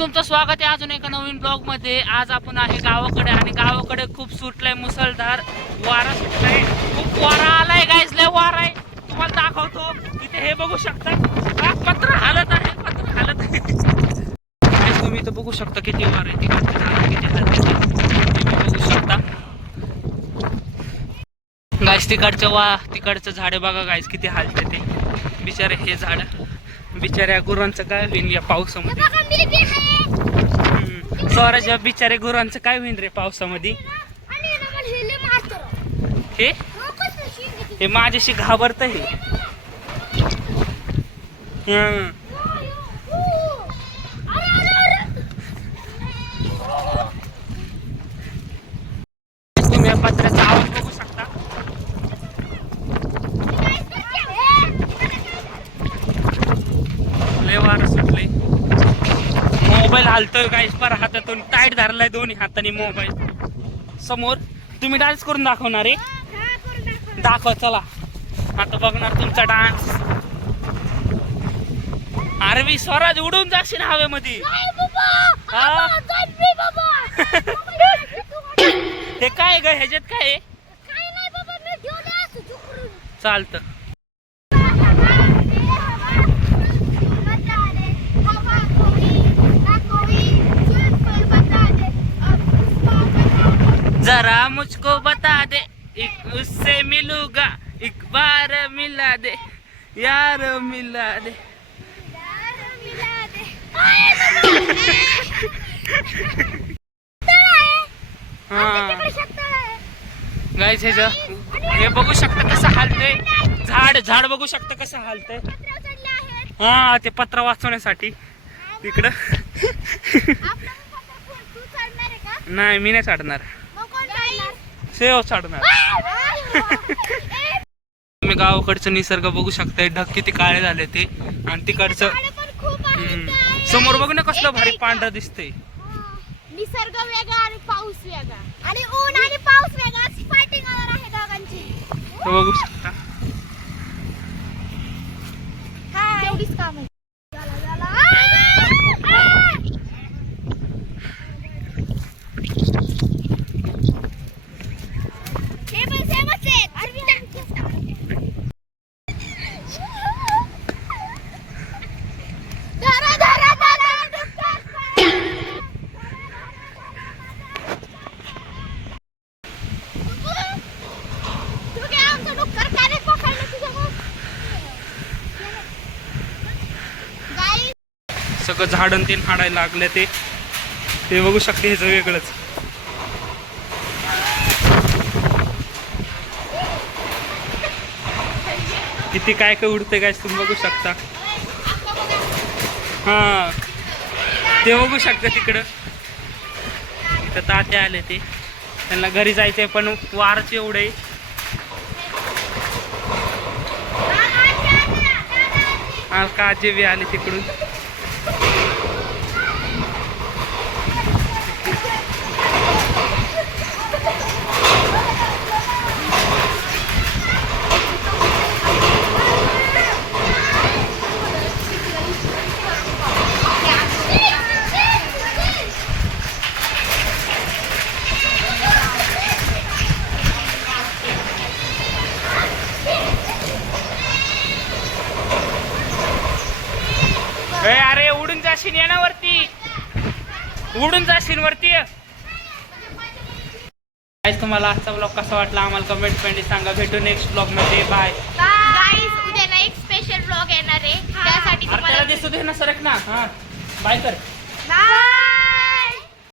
तुमचं स्वागत आहे अजून एका नवीन ब्लॉग मध्ये। आज आपण आहे गावाकडे आणि गावाकडे खूप सुटलाय मुसळधार वारा सुटलाय, खूप वारा आलाय गाइस, लय वारा आहे। तुम्हाला दाखवतो इथे, हे बघू शकता पत्र हालत आहे, पत्र हालत आहे गाइस। तुम्ही इथे बघू शकता किती वारा आहे, किती बघू शकता गाइस। तिकडचं झाडे बघा गाइस किती हालते ते बिचारे, हे झाड बिचाऱ्या गुरांचं काय होईल या पावसामध्ये। स्वराज बिचारे गुरांचं काय होईल रे पावसामध्ये। हे माझ्याशी घाबरत हे। तुम्ही या पत्र्याचा आवाज बघू शकता। लय वारा सुटले, मोबाईल हालतोय गाइस, पर हातातून टाईट धरलाय दोन्ही हाताने मोबाईल समोर। तुम्ही डान्स करून दाखवणार आहे, दाखव चला आता बघणार तुमचा डान्स। अरे स्वराज उडून जाशील हवेमध्ये। हे काय ग, ह्याच्यात काय चालतं। जरा मुझको बता दे, एक उससे मिलूंगा, एक बार मिला दे, यार मिला दे। गाइस हे बघू शकता कसं हालतंय झाड बघू शकता कसं हालतंय। हा ते पत्र वाचवण्यासाठी तिकडं नाही, मी नाही चढणार, सेव चढणार। तुम्ही गावाकडचं निसर्ग बघू शकताय, ढग किती काळे झाले ते, आणि तिकडचं समोर बघ ना कसलं भारी पांढरं दिसतंय। निसर्ग वेगळा आणि पाऊस वेगळा, आणि ऊन आणि पाऊस वेगळा, फायटिंग होणार आहे दोघांची। बघू शकता एवढीच काम आहे। सगळं झाडन ते हाडायला लागले ते बघू शकते, ह्याचं वेगळंच। किती काय काय उडते काय तुम्ही बघू शकता। हा ते बघू शकता तिकडं, इथं तात्या आले ते, त्यांना घरी जायचंय पण वारच एवढे। काजी बी आली तिकडून। अरे उडून जाशील, ये ना वरती, उडून जाशील वरती। तुम्हाला आजचा ब्लॉग कसा वाटला आम्हाला कमेंट मध्ये सांगा। भेटू नेक्स्ट ब्लॉग मध्ये, बाय गाइस। उद्या ना एक स्पेशल ब्लॉग येणार आहे, त्यासाठी तुम्हाला दिसू दे ना सरक ना। हा बाय कर। बाय।